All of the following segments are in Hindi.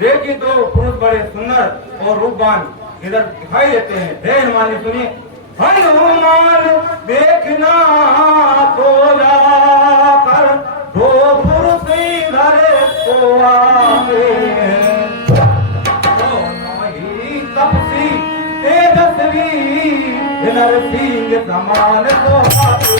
देखिए दो पुरुष बड़े सुंदर और रूपवान इधर दिखाई देते हैं। हे हनुमान जी सुनिए। हनुमान देखना तो जाकर दो पुरुष इधर को आए, तपसी तेजस्वी नरसिंह समान को आए।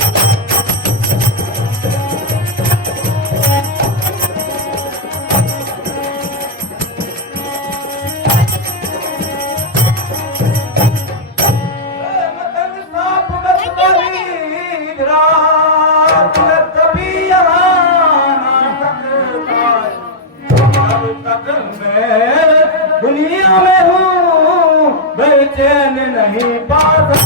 दुनिया में हूँ बेचैन नहीं पाता।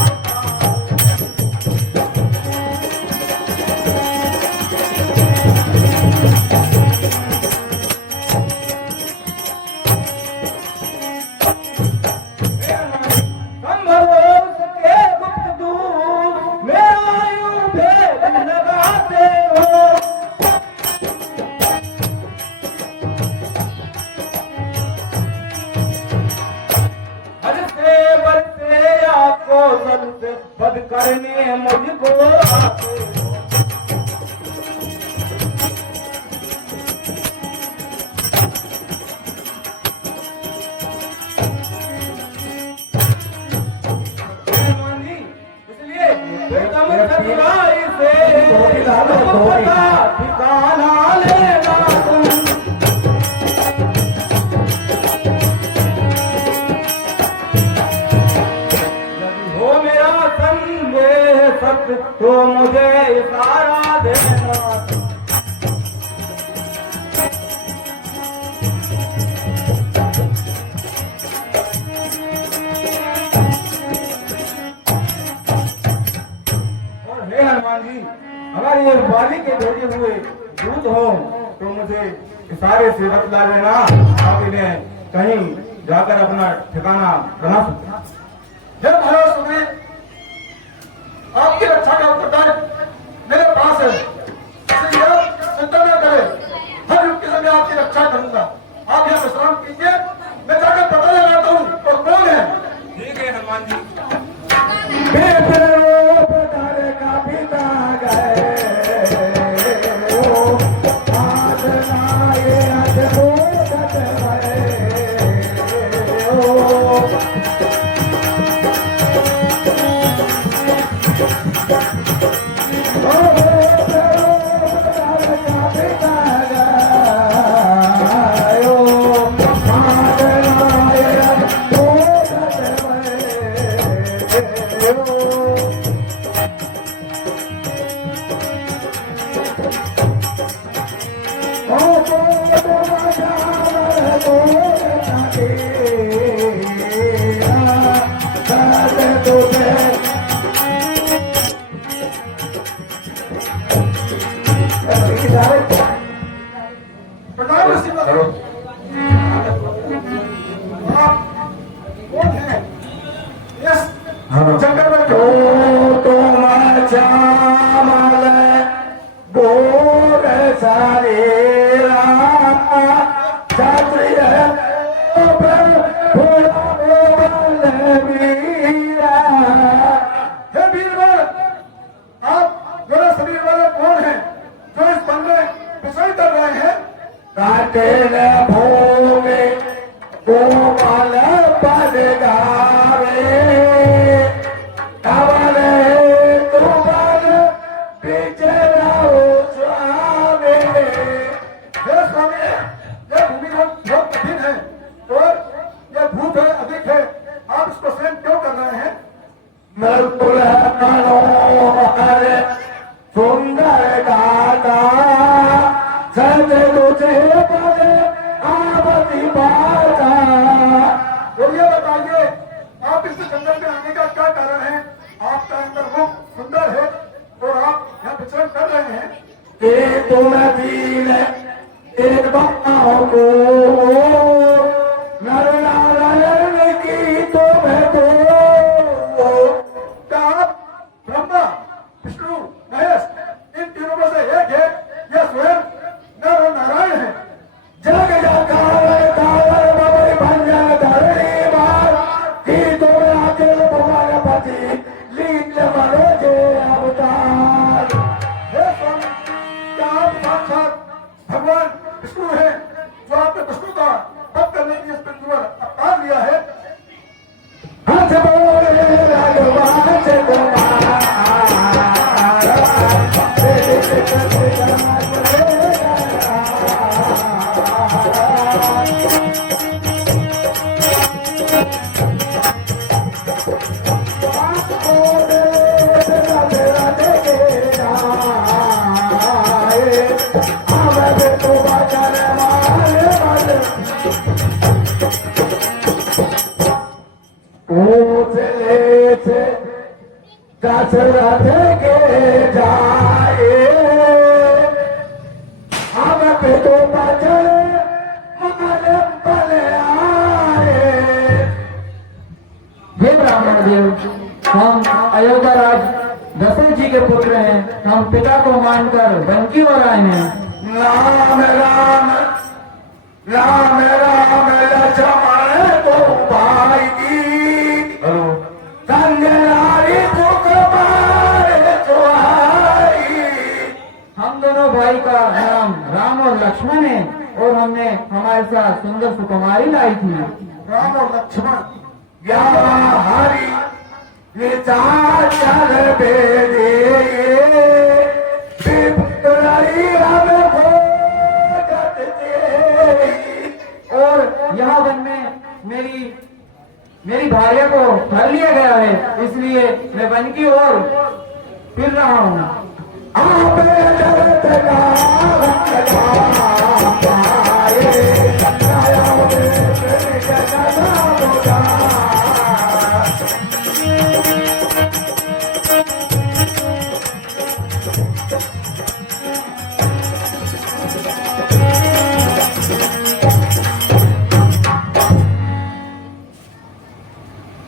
बद करने मुझको आते इसलिए से ठिकाना लेना तो मुझे इशारा देना। और हे हनुमान जी, अगर ये बाली के भेजे हुए दूत हो तो मुझे इशारे से बतला देना, ताकि मैं कहीं जाकर अपना ठिकाना बना सकूं। जब भरोसा सुने आपकी रक्षा का उपकार मेरे पास है, इसलिए चिंता न करें, हर युग के समय आपकी रक्षा करूंगा। आप यहाँ विश्राम कीजिए, मैं जाकर पता लगाता हूँ और कौन है। ठीक है हनुमान जी। Oh, प्रणाम श्रीमती। आप कौन हैं? इस जंगल में तो तुम श्यामल गोर शरीरा क्षत्रिय बलवीरा। हे वीरवर, आप गोरा शरीर वाले कौन हैं जो इस वन में विचरण कर रहे हैं? काटिल भूमि कोमल पद गावे कवल तुमन बिचराओ स्वामी। हे स्वामी, यह भूमि बहुत कठिन है और यह धूप है, अधिक है। आप इसको सहन क्यों कर रहे हैं? मृदुल मनोहर सुंदर गाता सज तुझे पद आवती बाता। और ये बताइए, आप इस जंगल में आने का क्या कारण है? आपका अंदर रूप सुंदर है और आप यहाँ विचरण कर रहे हैं। कि तुम दीन एक बाहों को नर नारायण की तुम्हें तो। क्या आप ब्रह्मा, विष्णु, महेश इन तीनों में से एक है? यह स्वयं नर और नारायण है। जग जकार काल बबई भंजन धरणी मार की तुम अकेल भुवन पति लीन मनो जे अवतार। हे स्वामी, क्या आप साक्षात भगवान विष्णु हैं जो आपने विष्णु का तप करने की इस पृथ्वी पर अवतार लिया है? हंस बोले रघुवंश कुमार दशरथ के जाए हम पे तो बचन मल पल आए। हे ब्राह्मण देव, हम अयोध्या राज दशरथ जी के पुत्र हैं। हम पिता को मानकर वन की ओर आए हैं। राम राम राम राम लक्ष्मण को भाई संजय नारी सुकुमार सुहाई। हम दोनों भाई का नाम राम और लक्ष्मण है और हमने हमारे साथ सुंदर सुकुमारी लाई थी। राम और लक्ष्मण या हरि निचाचर बेदे विपुलाई हम भोजत देई। और यहाँ वन में मेरी भार्या को हर लिया गया है, इसलिए मैं वन की ओर फिर रहा हूँ। आप जगत का पाए छाया में जगत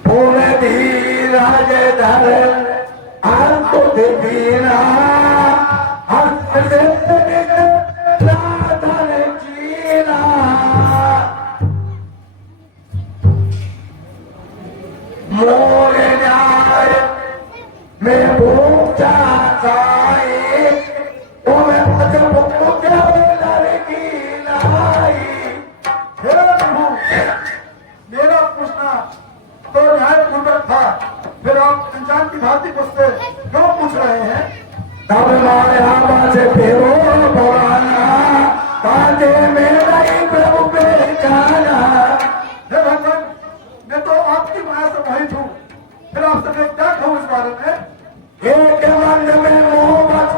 पूर्ण धीरज धर अंत दीना राधन जीना। मोर न्याय में पूछा साई तुम्हें लड़की लाई। हे प्रभु, मेरा पूछना तो न्यायपूर्वक था, फिर आप अनजान की भांति मुझसे क्यों पूछ रहे हैं? तब माया से फेरो भवाना कांधे में रही प्रभु पहचाना। हे भगवान, मैं तो आपकी माया से मोहित हूँ, फिर आपसे मैं क्या कहूँ इस बारे में? एक मन में मोहब्बत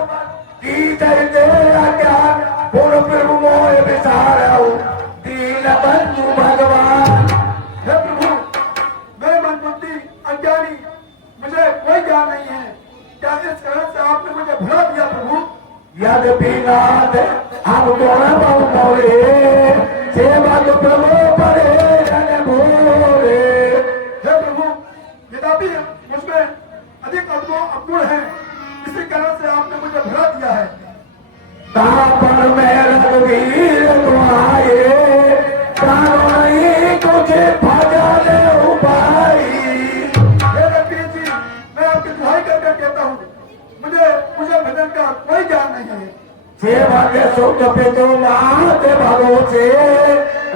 की चलते अज्ञान पूर्ण प्रभु मोह विचार दीन बंधु भगवान। पे तो मात भरोसे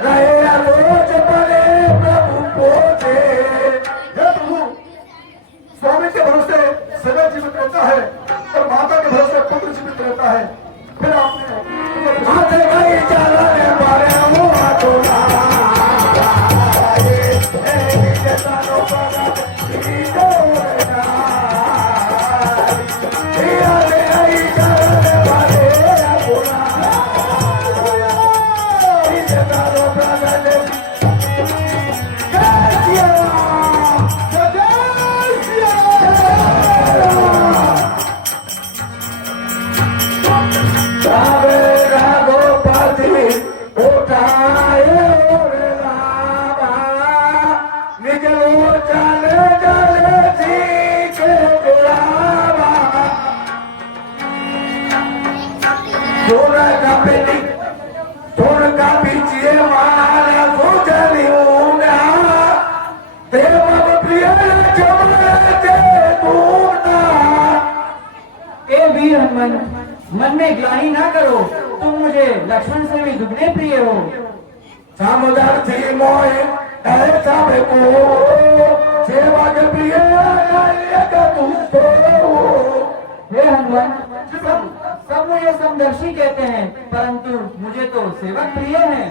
रहे रोज बने प्रभु पोसे। हे प्रभु, स्वामी के भरोसे सेवा जीवित रहता है और माता के भरोसे पुत्र जीवित रहता है। फिर आपने हाथे भाई चला रे मारे मुआ तोला मन में ग्लानि ना करो, तुम मुझे लक्ष्मण से भी दुगने प्रिय हो। सामुदार थी मोय ऐसा में को सेवा के प्रिय का तुम तो। हे हनुमान, सब मुझे समदर्शी कहते हैं, परंतु मुझे तो सेवक प्रिय है।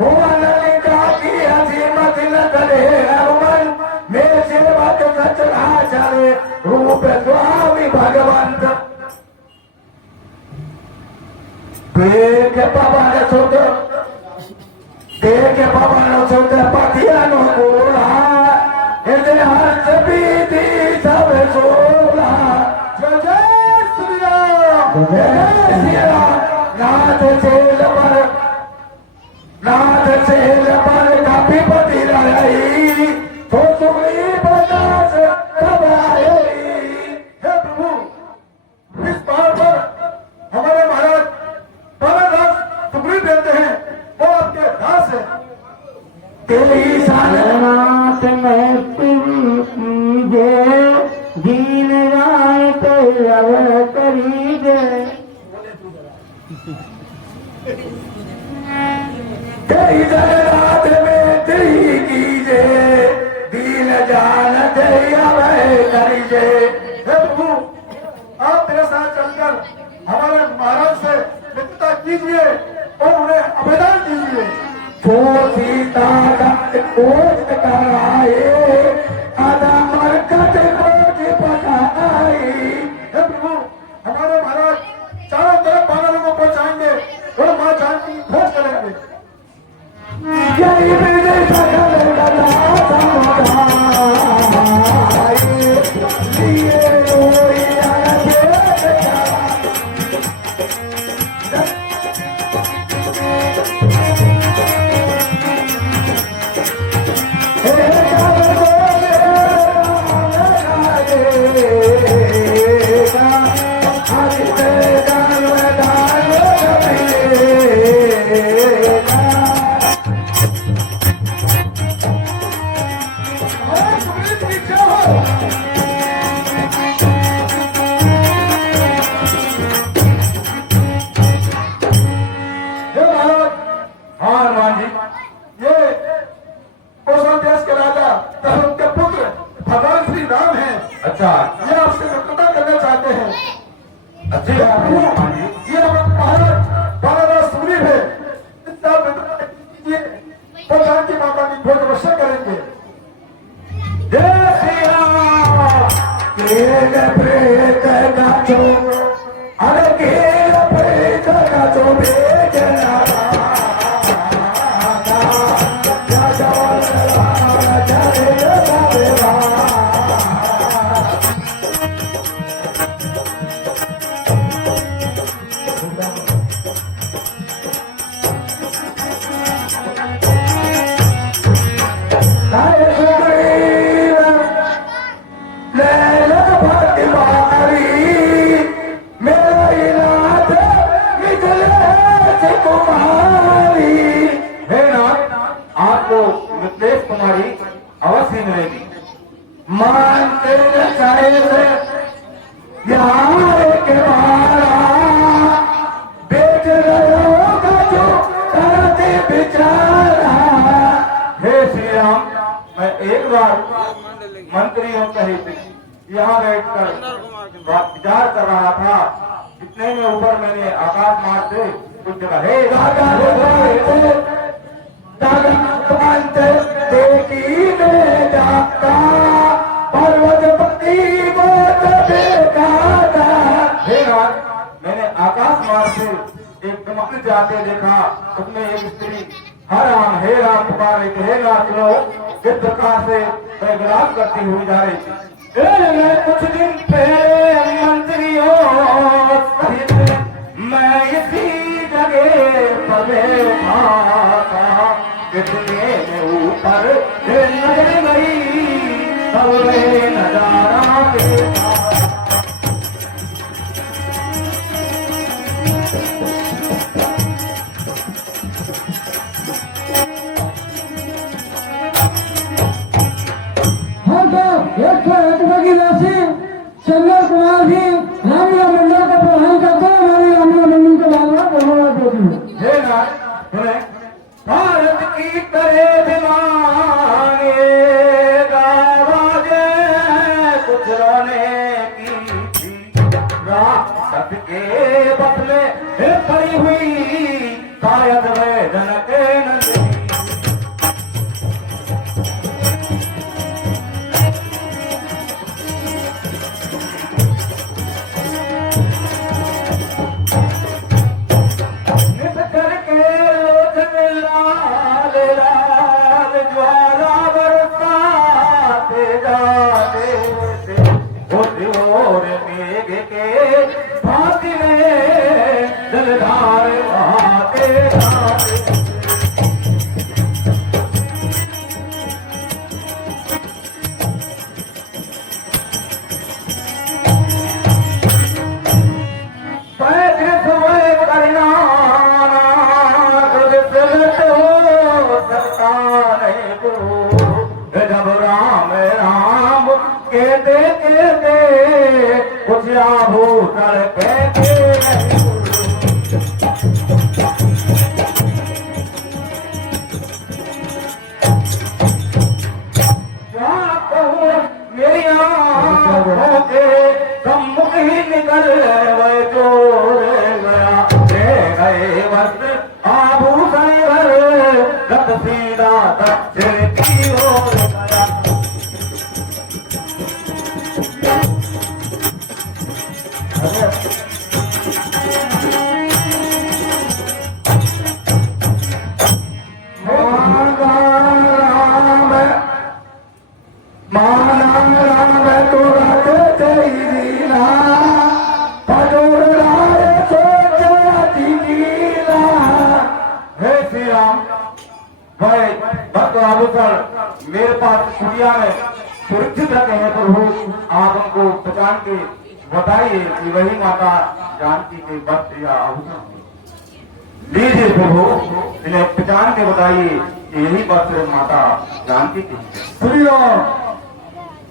ललिता की अजीमत न करे हनुमान, मेरे सेवा के सचराचर रूप स्वामी भगवंत। देख पवन सुत पतियानो गोला हृदय हर्ष बीती सब सोला। जय जय श्री राम, जय श्री राम। नाथ सेल पर कपिपति रही तो सुगरी बतास कब आई। हे प्रभु, इस पहाड़ पर हमारे महाराज दास सुग्रीव रहते हैं, वो आपके दास है। तेरी सारनाथ में कीजे दीन राय तो करी दे। तेरी जगन्नाथ में तेरी कीजे दीन जान करीजे। हे प्रभु, आप मेरे साथ चलकर हमारे महाराज से मित्रता कीजिए और उन्हें अभिदान दीजिए। तो सीता का खोज कराए आधा मरकट खोज पकाई। हे प्रभु, हमारे महाराज चारों तरफ वानरों को पहुंचाएंगे और मां जानकी की खोज करेंगे। यही मेरे सकल अच्छा, ये आपसे मित्रता करना चाहते हैं। अच्छी ये हमारा सुग्रीव है, इतना मित्रता कीजिए तो जानकी माता की खोज अवश्य करेंगे। जय श्री राम। प्रेत गाचो अरे प्रेत गाचो बेजना Fatima राम, मैं एक बार मंत्रियों सहित यहाँ बैठकर विचार कर रहा था। इतने में ऊपर मैंने आकाश मार्ग से कुछ जगह हे देखी में जाता पर्वतपति को देखा था। हे राज, मैंने आकाश मार्ग से एक विमान जाते देखा। उसमें एक स्त्री हर राम हे राम पुकार रही थी। हे नाथ लोग किस प्रकार से विलाप करती हुई जा रही थी। कुछ दिन पहले मंत्रियों सहित मैं इसी जगह पर था। कितने ऊपर नजर गई तब नजारा देखा। चंद्र कुमार जी रामला मंडल का प्रधान करते हैं। हमारी रामला मंडल के बारे में धन्यवाद देती हूँ। हे नाथ, सुने भारत की करे दिमागे गावाजे कुछ रोने की थी। रात के बदले पड़ी हुई शायद वेदन के नंदी। जब राम राम कहते कहते कुछ भूतल कहते मेरी आंखों के सम्मुख ही निकल गए चोर गया। गए वस्त्र आभूषण रथ सीधा दक्षिण की ओर गया। मेरे पास कुटिया में सुरक्षित रखे हैं प्रभु। आप उनको पहचान के बताइए कि वही माता जानकी के वस्त्र या आभूषण। लीजिए प्रभु, इन्हें पहचान के बताइए कि यही वस्त्र माता जानकी की। श्री राम,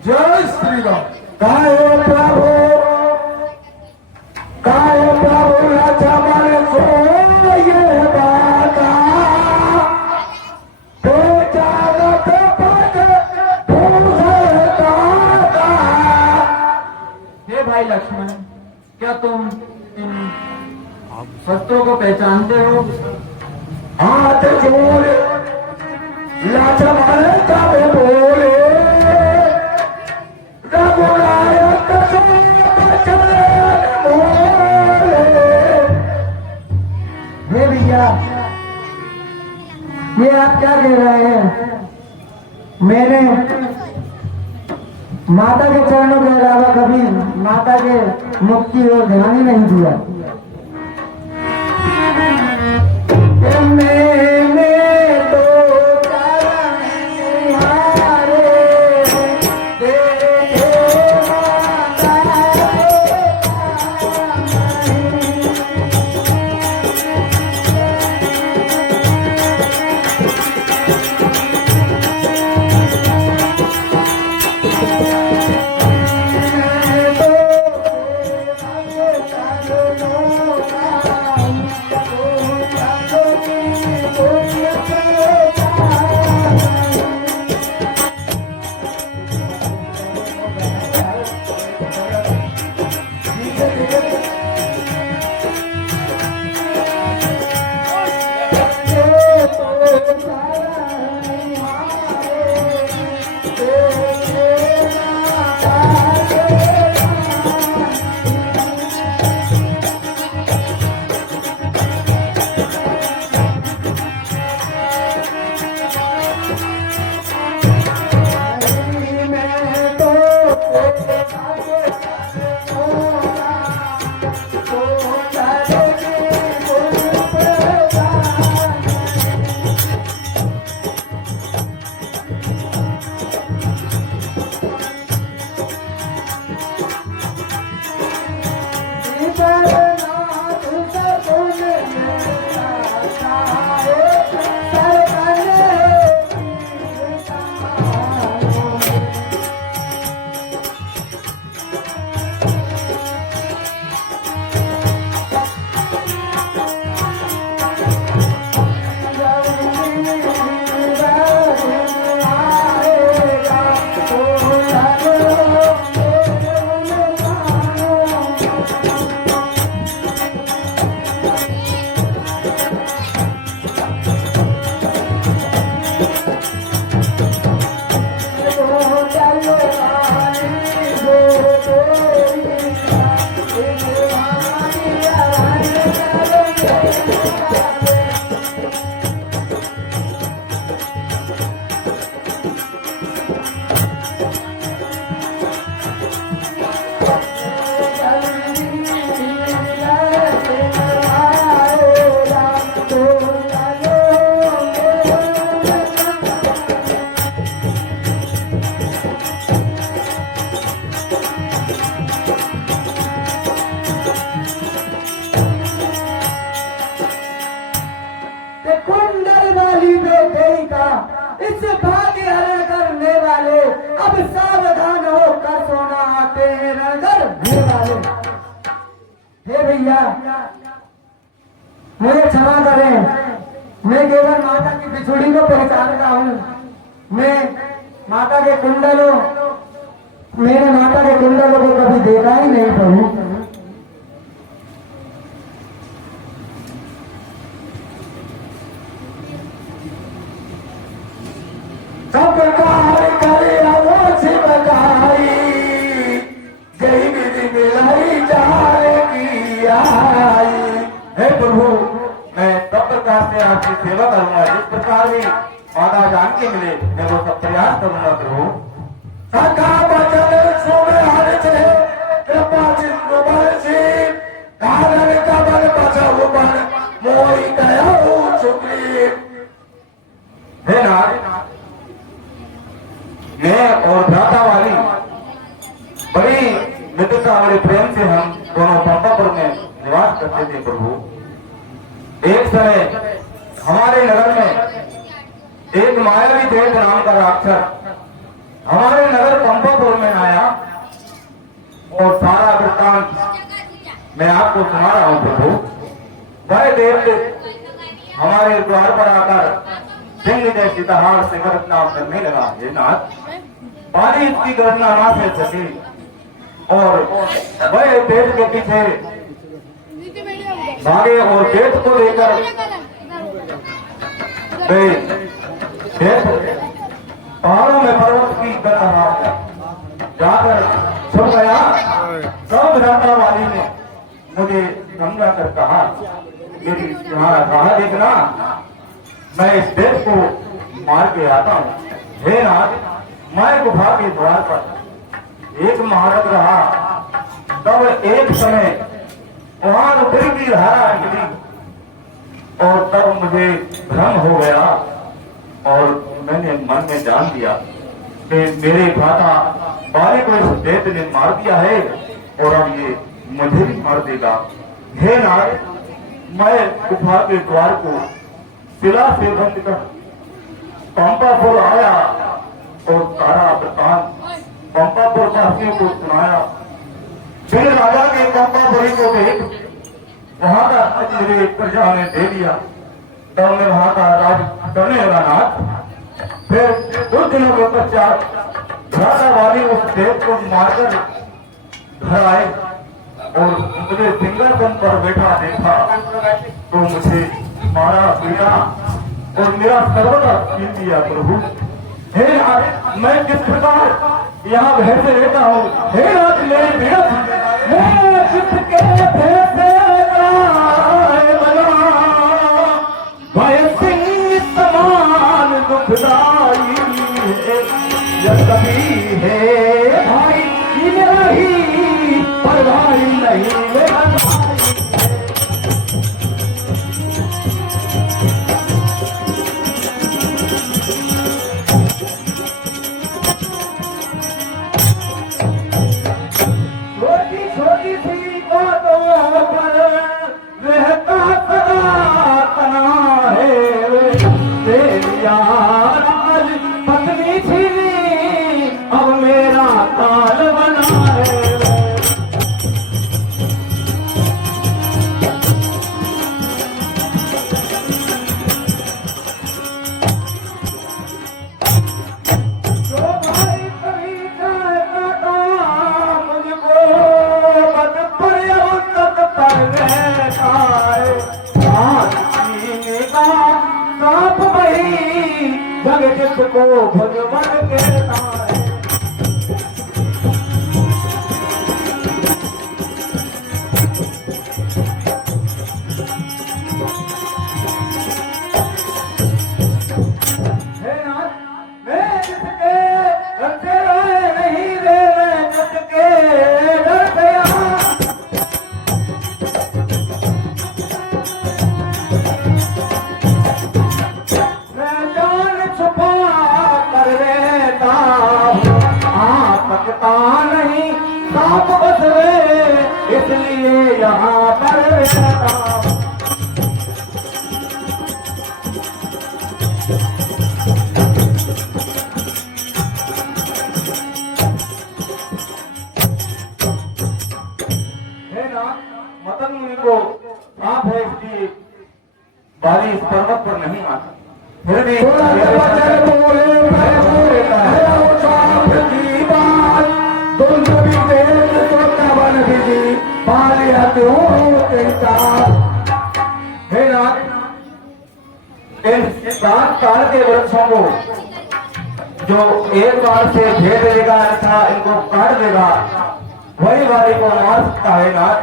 जय श्री राम। काय प्रभु, काय प्रभु लक्ष्मण सो ये बाता भाई लक्ष्मण, क्या तुम इन शस्त्रों को पहचानते हो? हाथ जोड़े लक्ष्मण तब बोले रघुनायक चले बोले। हे भैया, ये आप क्या कह रहे हैं? मैंने माता के चरणों के अलावा कभी माता के मुख की ओर ध्यान ही नहीं दिया। मैंने तो चरण तुम्हारे देखे माता। का इस भाग्य हरण करने वाले अब सावधान होकर सोना आते हैं रणधर वाले। हे भैया मुझे क्षमा करें, मैं केवल माता की बिछुड़ी को पहचानता हूँ। मैं माता के कुंडलों मैंने माता के कुंडलों को कभी देखा ही नहीं प्रभु। सब कार करे आवाज बजाई, जय विधि मिलाई जाने की आई। हे प्रभु, मैं सब प्रकार से आपकी सेवा करूंगा, जिस प्रकार भी माता जानकी मिले मैं वो सब प्रयास करूंगा प्रभु। सखा बचन सुने हर से कृपा सिंधु बरसी, कारण कमल बचाओ बन मोई गया सुग्रीव। हे नाथ, मैं और भ्राता वाली बड़ी मित्रता बड़े प्रेम से हम दोनों पंपापुर में निवास करते थे प्रभु। एक समय हमारे नगर में एक मायावी देव नाम का राक्षस हमारे नगर पंपापुर में आया और सारा वृत्तांत मैं आपको सुना रहा हूं प्रभु। वह देव हमारे द्वार पर आकर सिंह जैसी दहाड़ से गरजना करने लगा। हे नाथ, पानी इसकी गणना ना से सकी और वह पेट के पीछे भागे और पेट को लेकर गए। पहाड़ों में पर्वत की तरह जाकर छुप गया। सब भ्राता वाली ने मुझे समझा कर कहा, मेरी कहा देखना मैं इस देश को मार के आता हूँ। हे नाथ, मैं गुफा के द्वार पर एक महारत रहा, तब एक समय वहां रुपये की धारा निकली और तब मुझे भ्रम हो गया और मैंने मन में जान लिया कि मेरे भ्राता बाले को इस दैत्य ने मार दिया है और अब ये मुझे भी मार देगा। हे नाथ, मैं गुफा के द्वार को शिला से बंद कर पंपापुर आया और सारा वृत्तांत पंपापुर वासियों को सुनाया। फिर राजा के पंपापुरी को देख वहां का मुझे प्रजा ने दे दिया, तब मैं वहां का राज करने लगा नाथ। फिर कुछ दिनों के पश्चात भ्राता वाली उस देव को मारकर घर आए और मुझे सिंहासन पर बैठा देखा तो मुझे मारा पीटा और मेरा सर्वदा छीन लिया प्रभु। हे नाथ, मैं किस प्रकार यहाँ घर से रहता हूँ। हे नाथ, मेरी मैं किसके भैसे भय सिंह समान दुखदाई कभी है भाई नहीं पर भाई नहीं मेरा पत्नी थी अब मेरा काल बना है। जो भाई कभी कहता मुझको बद पर रहता है साप वही जग जिसको भगवान कहता है। हे नाथ, मैं जिसके डरते रहे नहीं रे जिसके डर गया नहीं सांप बस रे इसलिए यहाँ पर रहता। पर्वत पर नहीं आता, फिर भी थोड़ा सा वचन बोले तुम सभी तेज सोता बन बिजी पाले आते हो कहता। हे नाथ, इन 7 काल के वृक्षों को जो एक बार से घेर देगा अथवा इनको काट देगा, वही वाली को मार सकता है नाथ।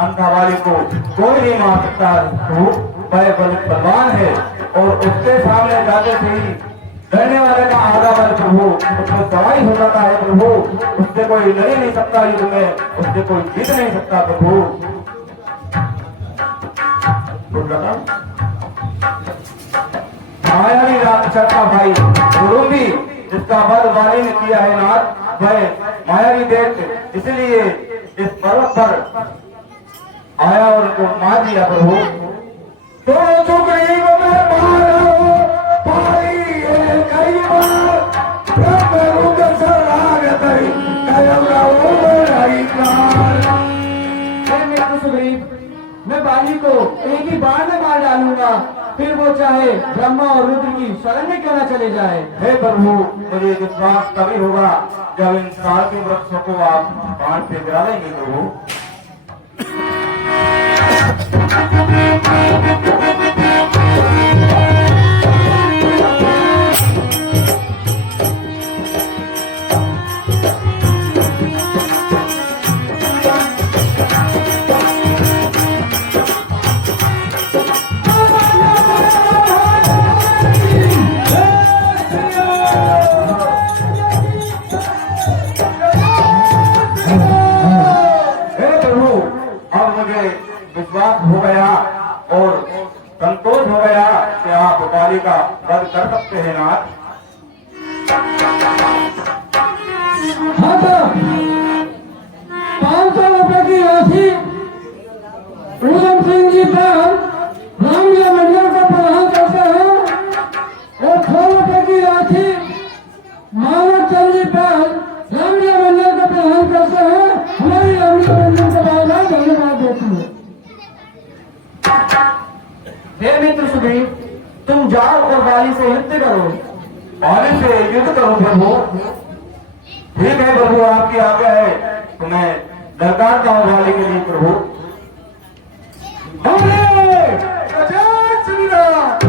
अंधा वाली को कोई नहीं मार सकता। वह बलवान है और उसके सामने जाते से ही डरने वाले का आधा बल प्रभु उसको सवाई हो जाता है प्रभु। उससे कोई लड़ नहीं सकता युद्ध में, उससे कोई जीत नहीं सकता प्रभु। मायावी राक्षस का भाई गुरुंडी जिसका वध वाली ने किया है नाथ, वह मायावी देख इसलिए इस पर्वत पर आया और उनको मार दिया प्रभु। तो सुग्रीव में मारो पाई है कई बार ब्रह्म रुद्र शरणागत कयम रहो रही प्राण। हे मित्र सुग्रीव, मैं बाली को एक ही बार में मार डालूंगा, फिर वो चाहे ब्रह्मा और रुद्र की शरण में क्यों न चले जाए। हे प्रभु, मुझे विश्वास तभी होगा जब इन साल के वृक्षों को आप बाण से गिरा देंगे प्रभु। विश्वास हो गया और संतोष हो गया कि आप बाली का वध कर सकते हैं नाथ। हाँ तो 500 रुपए की राशि उधम सिंह जी पर रामलीला मंडल का प्रधान करते हैं और 100 रुपए की राशि मानव चंद जी पर रामलीला मंडल का प्रधान करते हैं। हमारी रामलीला मंडल का बाबा धन्यवाद देती है। हे मित्र सुग्रीव, तुम जाओ और बाली से युद्ध करो। बाली से युद्ध करो प्रभु। ठीक है प्रभु, आपकी आज्ञा है तो मैं ललकारता हूँ बाली के लिए प्रभु। जय श्री राम।